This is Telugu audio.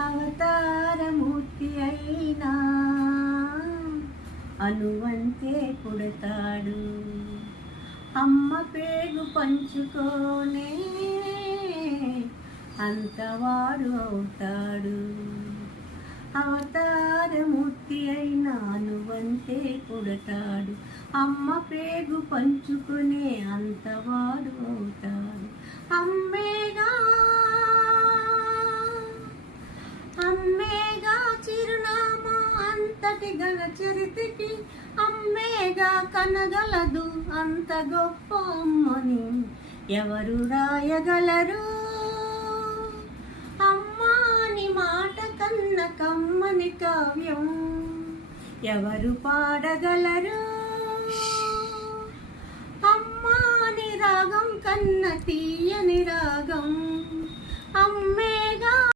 అవతారమూర్తి అయినా అనువంతే పుడతాడు. అమ్మ పేగు పంచుకోనే అంతవాడు అవుతాడు. అవతారమూర్తి అయినా అనువంతే పుడతాడు. అమ్మ పేగు పంచుకునే అంతవాడు అవుతాడు. అమ్మేగా చిరునామా అంతటి గల చరితికి, అమ్మేగా కనగలదు అంత గొప్ప అమ్మని ఎవరు రాయగలరు. అమ్మాని మాట కన్న కమ్మని కావ్యం ఎవరు పాడగలరు. అమ్మాని రాగం కన్న తీయని రాగం అమ్మే